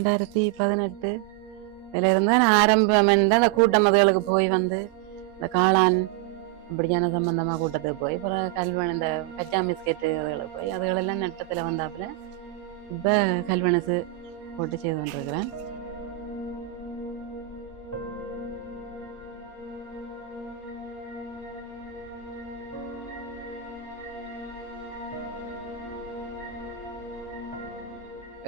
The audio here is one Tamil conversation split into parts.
ரெண்டாயிரத்தி பதினெட்டு. இதுல இருந்து நான் ஆரம்பம் அந்த கூட்டம் அதுகளுக்கு போய் வந்து இந்த காளான் அப்படியான சம்பந்தமா கூட்டத்துக்கு போய் அப்புறம் கல்வன் இந்த கச்சா பிஸ்கெட்டு அதுகளுக்கு போய் அதுகளெல்லாம் நட்டத்தில் வந்தாப்புல இப்போ கல்வனசு போட்டு செய்து கொண்டிருக்கிறேன்.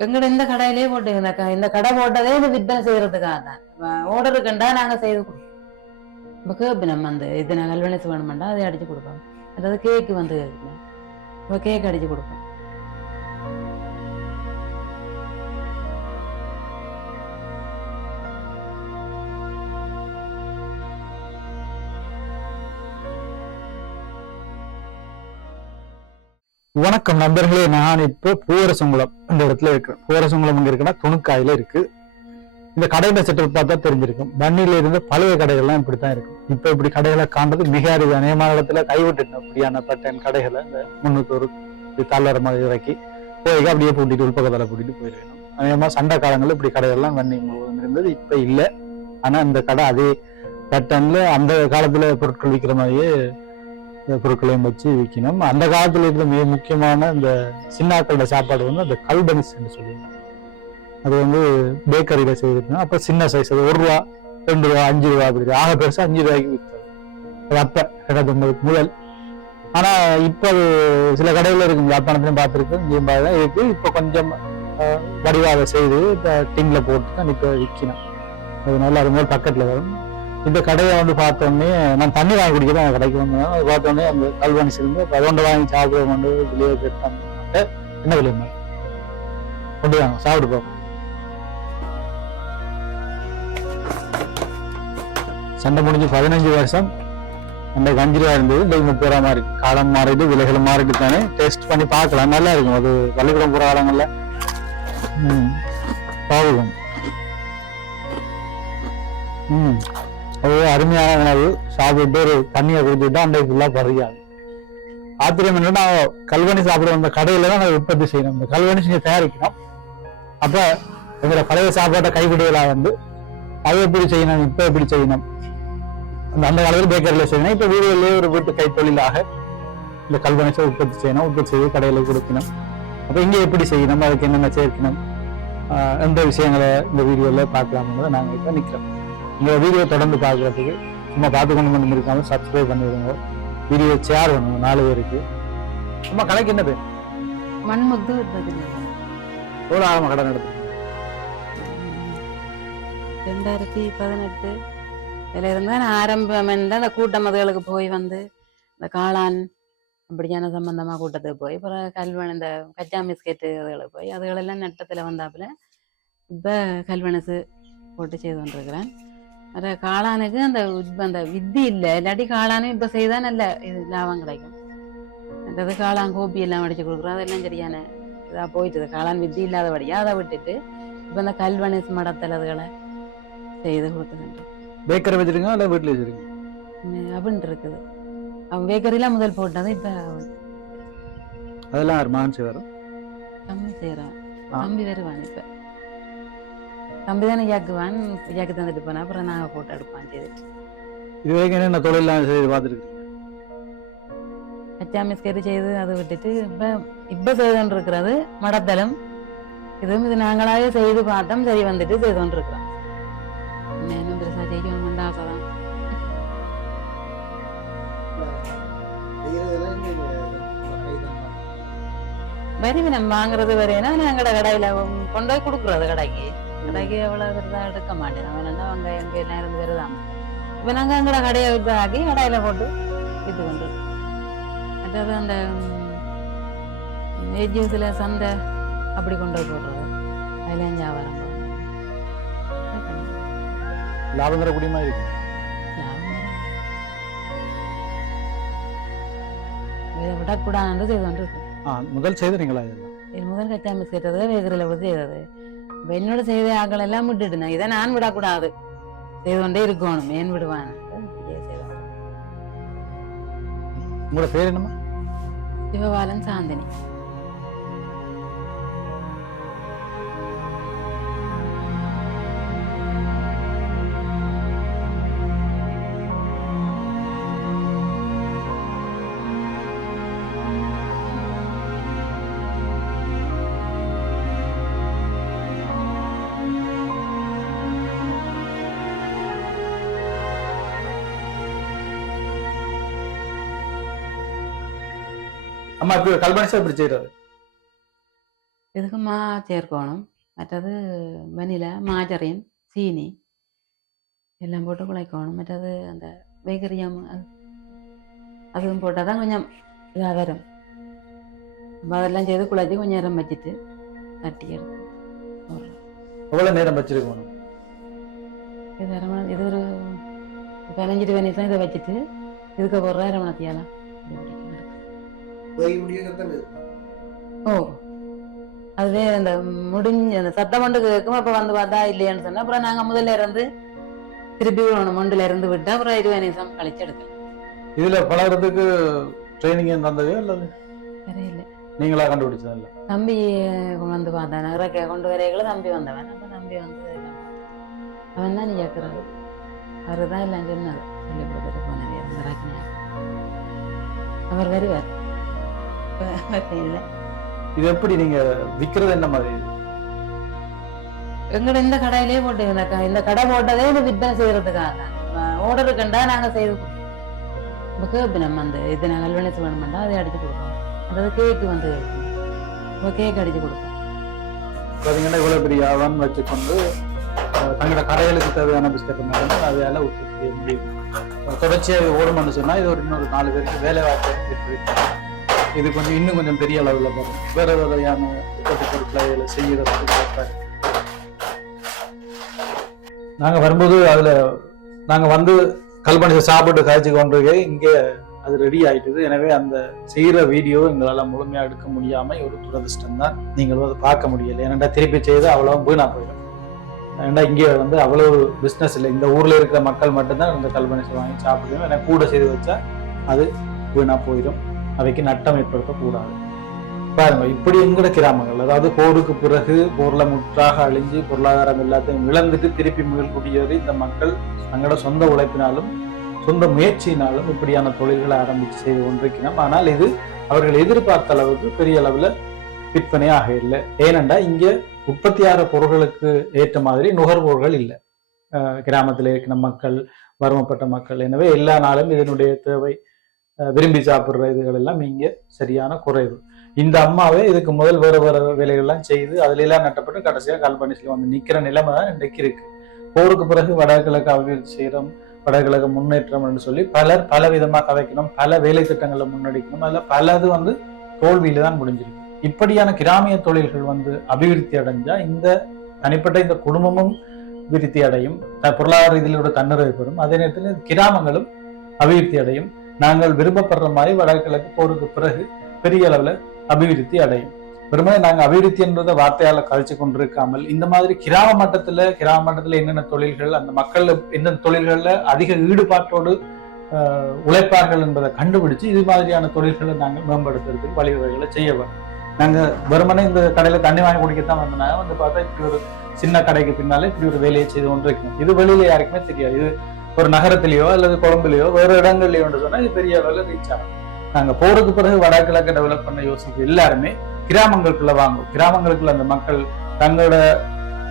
எங்கட இந்த கடையிலே போட்டுங்கனாக்கா இந்த கடை போட்டதே இது விற்பனை செய்யறதுக்காக தான் ஆர்டர் கண்டா நாங்க செய்து கொடுப்போம். கேப்பு நம்ம அந்த இது நான் கல்வனசு வேணுமெண்டா அதை அடிச்சு கொடுப்போம். அதாவது கேக்கு வந்து கேட்குங்க இப்போ கேக் அடிச்சு கொடுப்போம். வணக்கம் நண்பர்களே நான் இப்போ பூவரசங்குளம் இந்த இடத்துல இருக்கிறேன். பூவரசங்குளம் எங்க இருக்குன்னா துணுக்காயில இருக்கு. இந்த கடையில செட்டப் பார்த்தா தெரிஞ்சிருக்கும். பன்னியில இருந்த பழைய கடைகள்லாம் இப்படித்தான் இருக்கும். இப்ப இப்படி கடைகளை காண்றது மிக அரிது. அநேகமான இடத்துல கைவிட்டுட்டோம். அப்படியான பட்டன் கடைகளை இந்த முன்னூத்தோரு இப்படி தள்ளற மாதிரி இறக்கி போய் அப்படியே பூட்டிட்டு உள்பக்கத்தில் பூட்டிட்டு போயிருக்கணும். அநேகமா சண்டை காலங்களில் இப்படி கடைகள்லாம் வன்னி முழுவதும் இருந்தது. இப்ப இல்லை. ஆனா இந்த கடை அதே பட்டன்ல அந்த காலத்துல பொருட்கள் விற்கிற மாதிரியே பொருட்களையும் வச்சு விற்கணும். அந்த காலத்தில் இருந்த மிக முக்கியமான இந்த சின்னாக்களோட சாப்பாடு வந்து அந்த கல்பனிஸ் சொல்லுவாங்க. அது வந்து பேக்கரியில் செய்திருந்தோம் அப்போ சின்ன சைஸ் அது ஒரு ரூபா ரெண்டு ரூபா அஞ்சு ரூபா அப்படி ஆக பெருசாக அஞ்சு ரூபாய்க்கு விற்றாங்க அது அப்ப ரெண்டாயிரத்தி ஒன்பதுக்கு முதல். ஆனால் இப்போ அது சில கடையில் இருக்கும் யாழ்ப்பாணத்திலும் பார்த்துருக்கேன். இங்கேயும் பார்த்தா இருக்குது இப்போ கொஞ்சம் வடிவாக செய்து இப்போ டின்ல போட்டு தான் இப்போ விற்கணும். அது நல்லா அது முதல் பக்கத்தில் வரும். இந்த கடையை வந்து பார்த்தோன்னே நான் தண்ணி வாங்கி குடிக்க தான் கடைக்கு வந்தேன். அது பார்த்தோன்னே அந்த கல்வாணி இருந்து அப்ப அதோண்டு வாங்கி சாப்பிட கொண்டு வெளியே கேட்டாங்க என்ன விலைமா கொண்டு வாங்க சாப்பிட்டு போகும் சண்டை முடிஞ்சு பதினஞ்சு வருஷம். அந்த கஞ்சிரியா இருந்தது இந்த முப்பது ரூபா மாதிரி காலம் மாறிட்டு விலைகள் மாறிட்டு தானே. டேஸ்ட் பண்ணி பார்க்கலாம். நல்லா இருக்கும். அது பள்ளிக்கூடம் போகிற காலங்கள்ல. ம். பாவகம் ம். அது அருமையான உணவு. சாப்பிட்டு ஒரு தண்ணியை குடிச்சுட்டு அன்றைக்கு ஃபுல்லாக பறியாது ஆத்திரம் என்னன்னா கல்வனி சாப்பிடுற வந்த கடையில தான் நாங்கள் உற்பத்தி செய்யணும். இந்த கல்வனி செஞ்சு தயாரிக்கணும். அப்போ எங்களை பழைய சாப்பாட்டை கைவிடுதலா வந்து அதை எப்படி செய்யணும் இப்போ எப்படி செய்யணும்? அந்த அந்த காலத்தில் பேக்கரியில் செய்யணும். இப்போ வீடுகளிலேயே ஒரு வீட்டு கைத்தொழிலாக இந்த கல்வனிசை உற்பத்தி செய்யணும். உற்பத்தி செய்து கடையில் கொடுக்கணும். அப்போ இங்கே எப்படி செய்யணும்? அதுக்கு என்னென்ன சேர்க்கணும்? எந்த விஷயங்களை இந்த வீடியோவில் பார்க்கலாம்ன்றதை நாங்கள் இப்போ நிற்கிறோம் இந்த வீடியோ தொடர்ந்து பார்க்கறதுக்கு சும்மா பார்த்து கொண்டு கொண்டு இருக்காம சப்ஸ்கிரைப் பண்ணிடுங்க. வீடியோ ஷேர் பண்ணுங்க நாலு பேருக்கு. சும்மா கடைக்கு என்ன பேர் மண்முத்து எவ்வளோ ஆரம்ப கடை நடத்துது ரெண்டாயிரத்தி பதினெட்டு. இதுல இருந்து நான் ஆரம்பம். அந்த கூட்டம் அதுகளுக்கு போய் வந்து இந்த காளான் அப்படியான சம்பந்தமா கூட்டத்துக்கு போய் அப்புறம் கல்வன் இந்த கச்சா பிஸ்கெட்டு அதுகளுக்கு போய் அதுகளெல்லாம் நட்டத்தில் வந்தாப்புல இப்போ கல்வனசு போட்டு செய்து கொண்டிருக்கிறேன். அது காளானுக்கு அந்த அந்த வித்தி இல்லை. இல்லாட்டி காளானும் இப்போ செய்தால் நல்ல இது லாபம் கிடைக்கும். மற்றது காளான் கோப்பி எல்லாம் அடிச்சு கொடுக்குறோம். அதெல்லாம் சரியான இதாக போயிட்டுது காளான் வித்தி இல்லாதபடியா அதை விட்டுட்டு இப்போ இந்த கல்வனசு மடத்தல் அதுகளை செய்து கொடுத்துக்கிட்டு பேக்கரை வச்சிருக்கீங்க இல்லை வீட்டில் வச்சிருக்கீங்க அவன் இருக்குது. அவன் பேக்கரிலாம் முதல் போட்டது இப்போ அவன். அதெல்லாம் மகன் செய்வார் தம்பி செய்கிறான். தம்பி வருவான் இப்போ தம்பி தானே ஜாக்குவான் ஜாக்கு தந்துட்டு போனா அப்புறம் நான் போட்டு எடுப்பான் செய்துட்டு இது. வரைக்கும் என்னென்ன தொழிலாம் செய்து பார்த்துருக்கீங்க? கச்சா மிஸ்கரி செய்து அதை விட்டுட்டு இப்போ இப்போ செய்துன்னு இருக்கிறது மடத்தலும். இதுவும் இது நாங்களாவே செய்து பார்த்தோம் சரி வந்துட்டு செய்துன்னு இருக்கிறோம் இன்னும் பெருசாக செய்யணும்னு ஆசை தான். வரி நம்ம வாங்குறது வரையினா எங்கட கடையில கொண்டு போய் கொடுக்குறது கடைக்கு கடைக்கு எவ்வளவு விருதா எடுக்க மாட்டேன் அவன் என்ன அவங்க எங்க எல்லாம் இருந்து வருதாம இப்ப நாங்க எங்கட கடையை வித்தாக்கி கடையில போட்டு வித்து கொண்டு மற்றது அந்த ஏஜிஎஸ்ல சந்தை அப்படி கொண்டு போய் போடுறது அதுல வியாபாரம். லாபம் தரக்கூடிய மாதிரி இருக்கு லாபம் வரும். இதை கொண்டு இருக்கு ஆ முதல் செய்துறீங்களா இதெல்லாம் இது முதல் கச்சாமி செய்யறது வேகரில் போய் செய்தது இப்ப என்னோட செய்த ஆக்கள் எல்லாம் விட்டுட்டேன் இதை நான் விடக்கூடாது. செய்து கொண்டே இருக்கணும் ஏன் விடுவான்? உங்களோட பேர் என்னம்மா? சிவபாலன் சாந்தினி. செய்யறது இதுக்கு மா சேர்க்கணும் மற்றது வெனிலா மாஜரின் சீனி எல்லாம் போட்டு குழைக்கணும் மற்றது அந்த பேக்கரியாம் அது அதுவும் போட்டால் தான் கொஞ்சம் இதாக வரும் அப்ப அதெல்லாம் செய்து குழைச்சி கொஞ்சம் நேரம் வச்சுட்டு தட்டி எடுத்து போடலாம். எவ்வளவு நேரம் வச்சிருக்கணும் இது அரை மணி இது ஒரு பதினஞ்சு இருபது நிமிஷம் இதை வச்சுட்டு இதுக்கு போடுற அரை மணத்தியாலாம் ஓ. அதுவே அந்த முடிஞ்ச அந்த சத்தம் கொண்டு கேட்கும் அப்ப வந்து பார்த்தா இல்லையான்னு சொன்னா அப்புறம் நாங்க முதல்ல இருந்து திருப்பி மொண்டில இருந்து விட்டு அப்புறம் இருபது நிமிஷம் கழிச்சு எடுக்கலாம். இதுல பழகிறதுக்கு ட்ரைனிங் தந்ததே அல்லது தெரியல. நீங்களா கண்டுபிடிச்சதா இல்ல? தம்பி வந்து பார்த்தான் இறக்க கொண்டு வரைகளை தம்பி வந்தவன். அப்ப தம்பி வந்து அவன் தான் நீ கேட்கறாரு அவரு தான் எல்லாம் சொல்லி கொடுத்துட்டு ராக்கினியா அவர் வருவார். இல்லை இது எப்படி நீங்க விக்கிறது என்ன மாதிரி? எங்கட இந்த கடையிலே போட்டு இந்த கடை போட்டதே இந்த விற்பனை செய்யறதுக்காக. ஆர்டர் கண்டா நாங்க செய்து. இப்ப கேப்பு நம்ம அந்த இது நான் கல்வெளிச்சு வேணுமெண்டா அதை அடிச்சு கொடுப்போம். அதாவது கேக்கு வந்து இப்போ கேக் அடிச்சு கொடுப்போம். பாத்தீங்கன்னா இவ்வளவு பெரிய அவன் வச்சுக்கொண்டு தங்களோட கடைகளுக்கு தேவையான பிஸ்கட் மட்டும் அதையால உற்பத்தி முடியும். அஹ், தொடர்ச்சியா இது ஓடும்னு சொன்னா இது ஒரு இன்னொரு நாலு பேருக்கு வேலை வாய்ப்பு இது கொஞ்சம் இன்னும் கொஞ்சம் பெரிய அளவில் வரும். வேற வகையான உற்பத்தி பொருட்களை இதில் செய்யறதுக்கு வாய்ப்பா வரும்போது அதில் நாங்கள் வந்து கல்பனை சாப்பிட்டு காய்ச்சி கொண்டிருக்கே இங்கே அது ரெடி ஆயிட்டுது. எனவே அந்த செய்கிற வீடியோ எங்களால் முழுமையாக எடுக்க முடியாமல் ஒரு துரதிர்ஷ்டம் தான் நீங்களும் அதை பார்க்க முடியல. ஏன்னா திருப்பி செய்து அவ்வளவு வீணாக போயிடும். ஏன்னா இங்கே வந்து அவ்வளோ பிஸ்னஸ் இல்லை. இந்த ஊரில் இருக்கிற மக்கள் மட்டும்தான் இந்த கல்பனை வாங்கி சாப்பிடுவோம் ஏன்னா கூட செய்து வச்சா அது வீணாக போயிடும். அவைக்கு நட்டம் ஏற்படுத்தக்கூடாது பாருங்க இப்படி எங்கட கிராமங்கள் அதாவது போருக்கு பிறகு பொருளை முற்றாக அழிஞ்சு பொருளாதாரம் எல்லாத்தையும் இழந்துட்டு திருப்பி மீள் இந்த மக்கள் தங்களோட சொந்த உழைப்பினாலும் சொந்த முயற்சியினாலும் இப்படியான தொழில்களை ஆரம்பித்து செய்து கொண்டிருக்கிறோம் ஆனால் இது அவர்கள் எதிர்பார்த்த அளவுக்கு பெரிய அளவில் விற்பனையாக இல்லை. ஏனென்றா இங்க உற்பத்தியாகிற பொருட்களுக்கு ஏற்ற மாதிரி நுகர்வோர்கள் இல்லை. கிராமத்தில் இருக்கிற மக்கள் வறுமப்பட்ட மக்கள். எனவே எல்லா நாளும் இதனுடைய தேவை. விரும்பி சாப்பிட்ற இதுகள் எல்லாம் இங்கே சரியான குறைவு. இந்த அம்மாவே இதுக்கு முதல் வேறு வேறு வேலைகள்லாம் செய்து அதுல எல்லாம் நட்டப்பட்டு கடைசியாக கால்பனிஸ்ல வந்து நிற்கிற நிலைமை தான் இன்றைக்கு இருக்கு. போருக்கு பிறகு வடகிழக்கு அபிவிருத்தி செய்கிறோம் வடகிழக்கு முன்னேற்றம் என்று சொல்லி பலர் பல விதமாக கதைக்கணும் பல வேலை திட்டங்களை முன்னெடுக்கணும் அதுல பலது வந்து தோல்வியில தான் முடிஞ்சிருக்கு. இப்படியான கிராமிய தொழில்கள் வந்து அபிவிருத்தி அடைஞ்சா இந்த தனிப்பட்ட இந்த குடும்பமும் விருத்தி அடையும் பொருளாதார பொருளாதார ரீதியிலோட தன்னிறைவு பெறும். அதே நேரத்தில் கிராமங்களும் அபிவிருத்தி அடையும். நாங்கள் விரும்பப்படுற மாதிரி வடகிழக்கு போருக்கு பிறகு பெரிய அளவுல அபிவிருத்தி அடையும். வெறுமனே நாங்க அபிவிருத்தி என்றதை வார்த்தையால கழிச்சு கொண்டிருக்காமல் இந்த மாதிரி கிராம மட்டத்தில் கிராம மட்டத்தில் என்னென்ன தொழில்கள் அந்த மக்கள் எந்தெந்த தொழில்கள்ல அதிக ஈடுபாட்டோடு ஆஹ், உழைப்பார்கள் என்பதை கண்டுபிடிச்சு இது மாதிரியான தொழில்களை நாங்கள் மேம்படுத்துறதுக்கு வழிவகைகளை செய்ய வேண்டும். நாங்க வெறுமனே இந்த கடையில தண்ணி வாங்கி குடிக்கத்தான் வந்தனாங்க வந்து பார்த்தா இப்படி ஒரு சின்ன கடைக்கு பின்னாலே இப்படி ஒரு வேலையை செய்து கொண்டிருக்கணும் இது வெளியில யாருக்குமே தெரியாது. இது ஒரு நகரத்திலேயோ அல்லது கொழம்புலயோ வேறு இடங்கள்லயோ சொன்னா இது பெரிய அளவில் ரீச் ஆகும். நாங்க போருக்கு பிறகு வடகிழக்கு டெவலப் பண்ண யோசிக்க எல்லாருமே கிராமங்களுக்குள்ள வாங்கும் கிராமங்களுக்குள்ள அந்த மக்கள் தங்களோட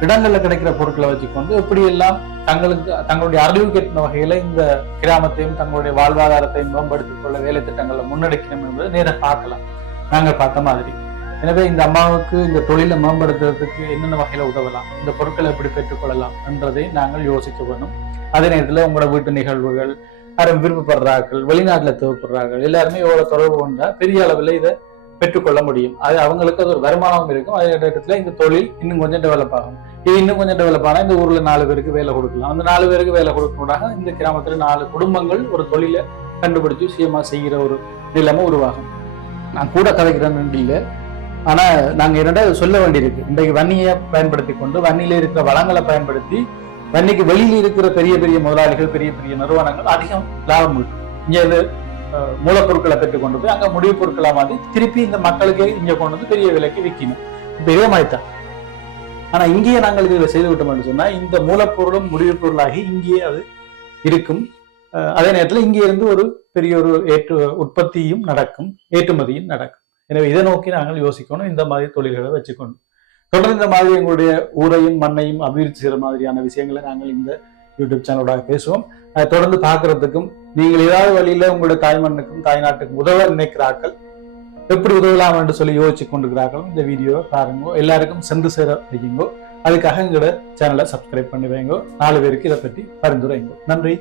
இடங்கள்ல கிடைக்கிற பொருட்களை வச்சுக்கொண்டு எப்படி எல்லாம் தங்களுக்கு தங்களுடைய அறிவுக்கு எட்டின வகையில இந்த கிராமத்தையும் தங்களுடைய வாழ்வாதாரத்தையும் மேம்படுத்திக் கொள்ள வேலை திட்டங்களை முன்னெடுக்கணும் என்பதை நேர பார்க்கலாம். நாங்கள் பார்த்த மாதிரி. எனவே இந்த அம்மாவுக்கு இந்த தொழிலை மேம்படுத்துறதுக்கு என்னென்ன வகையில் உதவலாம்? இந்த பொருட்களை எப்படி பெற்றுக்கொள்ளலாம் என்றதை நாங்கள் யோசிக்க வேணும். அதே நேரத்தில் உங்களோட வீட்டு நிகழ்வுகள் யாரும் விருப்பப்படுறார்கள் வெளிநாட்டில் தேவைப்படுறார்கள் எல்லாருமே எவ்வளோ தொடர்பு கொண்டால் பெரிய அளவில் இதை பெற்றுக்கொள்ள முடியும். அது அவங்களுக்கு அது ஒரு வருமானமும் இருக்கும். அதே இடத்துல இந்த தொழில் இன்னும் கொஞ்சம் டெவலப் ஆகும். இது இன்னும் கொஞ்சம் டெவலப் ஆனால் இந்த ஊரில் நாலு பேருக்கு வேலை கொடுக்கலாம். அந்த நாலு பேருக்கு வேலை கொடுக்கக்கூடாக இந்த கிராமத்துல நாலு குடும்பங்கள் ஒரு தொழிலை கண்டுபிடிச்சு சுயமா செய்கிற ஒரு நிலைமை உருவாகும். நான் கூட கதைக்கிறேன்னு இல்லை. ஆனா நாங்க இரண்டாவது சொல்ல வேண்டியிருக்கு. இன்றைக்கு வன்னியை பயன்படுத்தி கொண்டு வன்னியில் இருக்கிற வளங்களை பயன்படுத்தி வன்னிக்கு வெளியில் இருக்கிற பெரிய பெரிய முதலாளிகள் பெரிய பெரிய நிறுவனங்கள் அதிகம் லாபம் ஈட்டும். இங்க இது மூலப்பொருட்களை பெற்று கொண்டு போய் அங்க முடிவு பொருட்களாக மாதிரி திருப்பி இந்த மக்களுக்கே இங்க கொண்டு வந்து பெரிய விலைக்கு விற்கணும். பெரிய இதே ஆனால் ஆனா இங்கேயே நாங்கள் இதில் செய்து விட்டோம்னு சொன்னா இந்த மூலப்பொருளும் முடிவு பொருளாகி இங்கேயே அது இருக்கும். அஹ், அதே நேரத்தில் இங்கே இருந்து ஒரு பெரிய ஒரு ஏற்று உற்பத்தியும் நடக்கும் ஏற்றுமதியும் நடக்கும். எனவே இதை நோக்கி நாங்கள் யோசிக்கணும். இந்த மாதிரி தொழில்களை வச்சுக்கணும். தொடர்ந்து இந்த மாதிரி எங்களுடைய ஊரையும் மண்ணையும் அபிவிருத்தி செய்கிற மாதிரியான விஷயங்களை நாங்கள் இந்த யூடியூப் சேனலோட பேசுவோம். அதை தொடர்ந்து பார்க்கறதுக்கும் நீங்கள் ஏதாவது வழியில உங்களுடைய தாய் மண்ணுக்கும் உதவ நினைக்கிறார்கள் எப்படி உதவலாம் என்று சொல்லி யோசிச்சு கொண்டிருக்கிறார்களோ இந்த வீடியோவை பாருங்க எல்லாருக்கும் சென்று சேர வையுங்கோ அதுக்காக எங்களோட சேனலை சப்ஸ்கிரைப் பண்ணி வைங்கோ நாலு பேருக்கு இதை பற்றி பரிந்துரைங்க நன்றி.